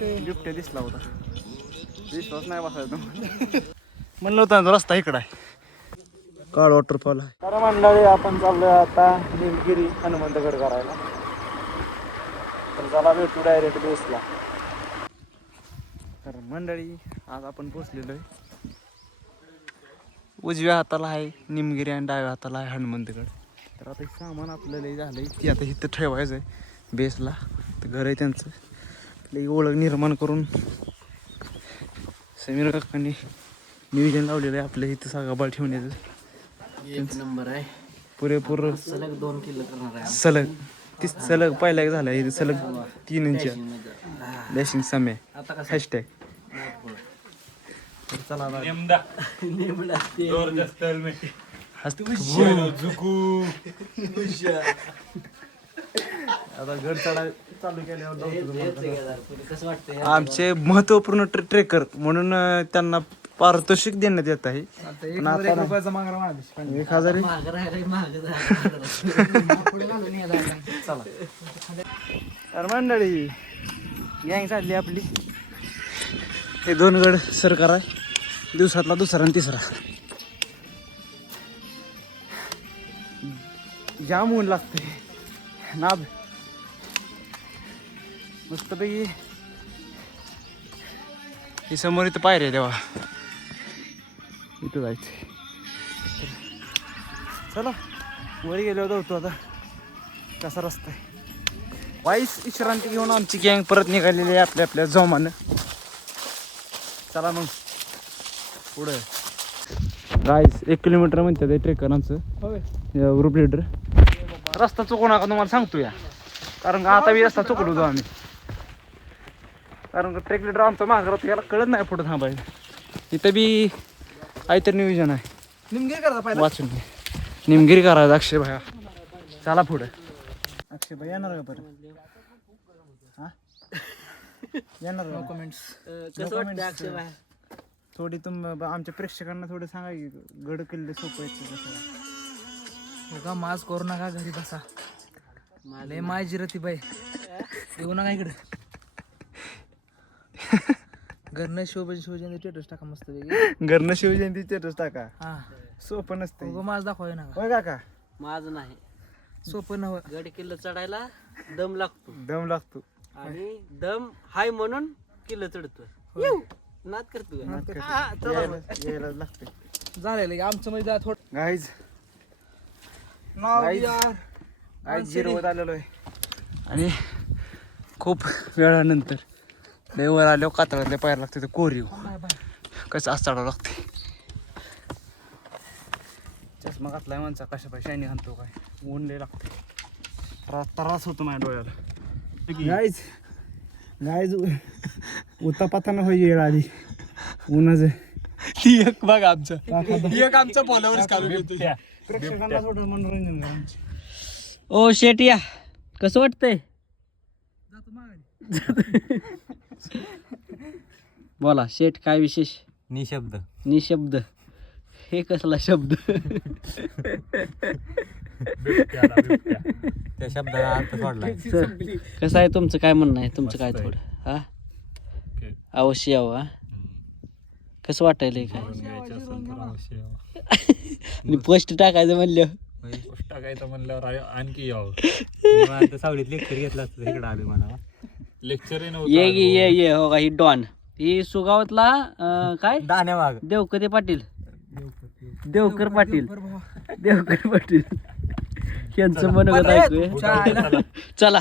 बिबट्या दिसला होता. विश्वास नाही बसायचा म्हणलं होतं रस्ता इकडं आहे. काळ वॉटरफॉल आहे. तर मंडळी आपण चाललोय आता निमगिरी हनुमंतगड करायला. तर चला भेटू डायरेक्ट बेसला. तर मंडळी आज आपण पोचलेलो आहे. उजव्या हाताला आहे निमगिरी आणि डाव्या हाताला आहे हनुमंतगड. तर आता सामान आपलं लई झालंय की आता इथं ठेवायचं आहे बेसला. तर घर आहे त्यांचं. लई ओळख निर्माण करून समीर काकांनी नियोजन लावलेलं आहे आपल्या इथं सगळं ठेवण्याचं. एक नंबर आहे. पुरेपूर सलग 2 किलो करणार आहे. सलग ती सलग पहिला एक झाला इथे सलग 3 इंच डॅशिंग समय हॅशटॅग. चला आता घर चढा चालू केल्यावर कसं वाटतंय? आमचे महत्वपूर्ण ट्रेकर म्हणून त्यांना पारितोषिक देण्यात येत आहे. 1,000 तर मंडळी गँग चालली आपली. हे 2 गड सरकार आहे. दिवसातला दुसरा आणि तिसरा. जाम ऊन लागते नाब मस्तपैकी. हे समोर इथं पायऱ्या आहे देवा. इथं जायचं. चला वर गेल्यावर जाऊतो आता कसा रस्ता आहे. वाईस विश्रांती घेऊन आमची गँग परत निघालेली आहे आपल्या आपल्या जोमानं. चला मग पुढे. गाईस 1 किलोमीटर म्हणतात ट्रेकर आमचं ग्रुप लिडर. रस्ता चुकू नका तुम्हाला सांगतो या. कारण का आता बी रस्ता चुकलो होतो आम्ही. कारण का ट्रेक लिडर आमचा मागं राहतो याला कळत नाही पुढे थांबायचं. इथं बी काहीतरी नियोजन आहे. निमगिरी करता पाहिजे. वाचून घे. निमगिरी करायचं अक्षय भाया. चला पुढे. अक्षय भाई येणार का परत? हा येणार का? कमेंट्स. कसं वाटतं अक्षय भाई? थोडी आमच्या प्रेक्षकांना थोडं सांगा की गड किल्ले सोपं आहेत कसं. बघा माज करू नका घरी बसा. लय माय जिरती बाई येऊ नका इकडे. घरनं शिवजयंती स्टेटस टाका मस्त वेगळी. घरनं शिवजयंती स्टेटस टाका. हा सोपं नसतं. माज दाखवाय नका. होय काका? माझ नाही सोपं नव. गड किल्ला चढायला दम लागतो. दम लागतो आणि दम हाय म्हणून किल्ला चढतो. नाद करतो. यायला लागते. झालेलं आमचं म्हणजे थोडं गाईज जिरवत आलेलो आहे. आणि खूप वेळानंतर वर आल्यावर कातळातल्या पायर लागते. कोरीव कसं आज चढावं लागते. चष्मा घातलाय माणसा कशा पाय शायनी घालतो काय. ऊन लय लागते. त्रास होतो माझ्या डोळ्याला. गायज उतापाताना होई येळ आली उन्हाचं. ती एक बघ आमचं एक आमचं फॉलोअर्स काढून प्रेक्षकांना थोडं मनोरंजन करा. ओ शेटिया कसं वाटतंय? बोला शेट काय विशेष? निशब्द हे कसला शब्द? त्या शब्दाला अर्थ सोडलाय. कसं आहे तुमचं काय म्हणणं आहे? तुमचं काय थोडं हा अवश्य यावं. हा कसं वाटायलंय काय? पोस्ट टाकायचं म्हणलं टाकायचं म्हणल्यावर आणखी यावं. सावलीत लेक्चर घेतलं असतं इकडे आले मला. लेक्चर ये हो का. ही डॉन ही सुगावातला काय दाण्यावाग देवकर पाटील यांचं मनोगत ऐकूया. चला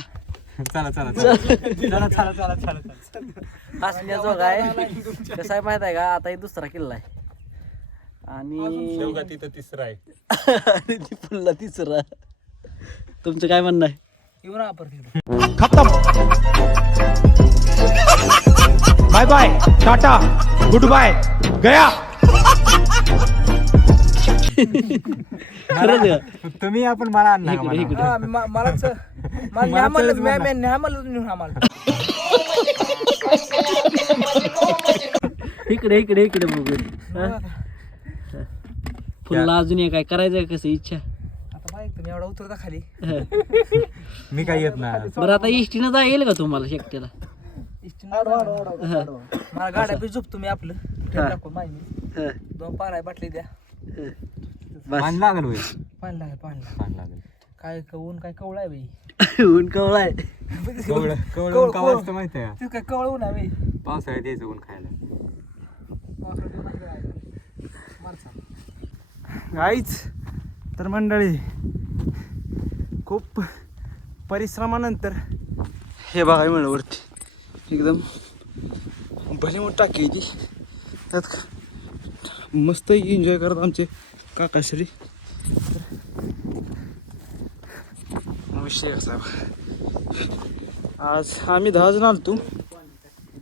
हसण्याचं काय कसं आहे माहित आहे का? आता हे दुसरा किल्ला आहे आणि तिथं तिसरा आहे. पुन्हा तिसरा. तुमचं काय म्हणणं आहे? खत्म. Bye bye tata good bye गया. खरंच का? तुम्ही आपण मला आणला का इकडे मला? इकडे इकडे इकडे बघू. फुलला अजून काय करायचंय कसं इच्छा? एवढा उतरता खाली. मी काय येत नाही. बरं आता इष्टीनं जा येईल का तुम्हाला शेकट्याला? मला गाड्या बी झोपतो मी आपलं टाकून माहिती हं, 2 पारा बाटली द्या हं. बस पाणी लागल होय पाणी लागेल पाणी लागेल पाणी लागेल काय ऊन काय कवळ आहे बाई ऊन कवळा आहे. कवळ कवळ का वाजतं माहिती आहे तू काय कवळ ऊन आहे बाई का पावसाळ्यात यायचं ऊन खायला गाईच तर मंडळी खूप परिश्रमानंतर हे बघायला मिळालं वरती एकदम भली मोठी टाकी आहे ती त्यात मस्त एन्जॉय करत आमचे काकाश्री विषय कसा आज आम्ही 10 जण आलतो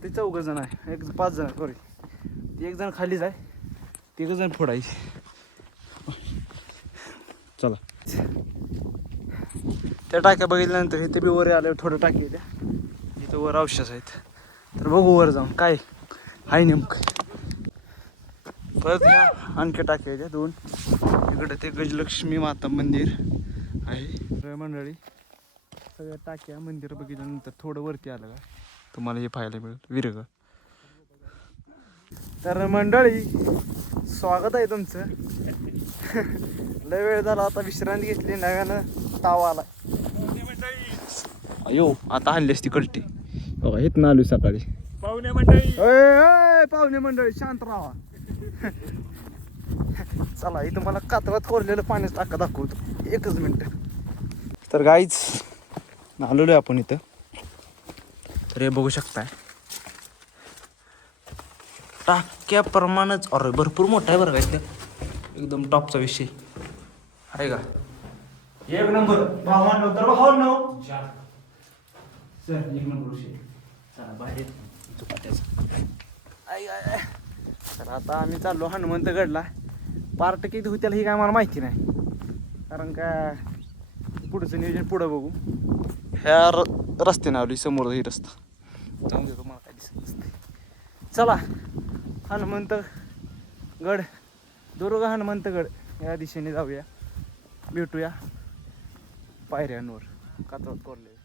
ते 4 जण आहे 5 जण सॉरी 1 जण खालीच आहे 3 जण फोडायचे चला त्या टाक्या बघितल्यानंतर इथे बी वर आल्यावर थोडं टाकी आहे त्या इथं वर औषध आहेत तर बघू वर जाऊन काय आहे नेमकं परत ह्या आणखी टाक्या आहेत 2 इकडे ते गजलक्ष्मी माता मंदिर आहे तर मंडळी सगळ्या टाक्या मंदिर बघितल्यानंतर थोडं वरती आलं का तुम्हाला हे पाहायला मिळेल विरग तर मंडळी स्वागत आहे तुमचं लय वेळ झाला आता विश्रांती घेतली नव्यानं ताव आला अयो आता हल्ली असती कलटी बघा हेच ना आलो सकाळी पाहुणे मंडळी पाहुणे मंडळी शांत राहा चला इथं मला कातरात कोरलेलं पाण्याचं टाका दाखवतो 1 मिनिट तर गाईच आलेलो आहे आपण इथं तर हे बघू शकताय टाक्याप्रमाणेच अरे भरपूर मोठा आहे बरं का इथं एकदम टॉपचा विषय आहे का 1 नंबर भावांनो तर भावांनो सर 1 नंबर विषय चला बाहेर तर आता आम्ही चाललो हनुमंतगडला पार्ट किती होत्याला ही काय मला माहिती नाही कारण का पुढचं नियोजन पुढं बघू ह्या रस्त्याने आली समोर ही रस्ता जाऊन देतो मला काय दिसत नसते चला हनुमंतगड दुर्ग हनुमंतगड या दिशेने जाऊया भेटूया पायऱ्यांवर कातरात कोरले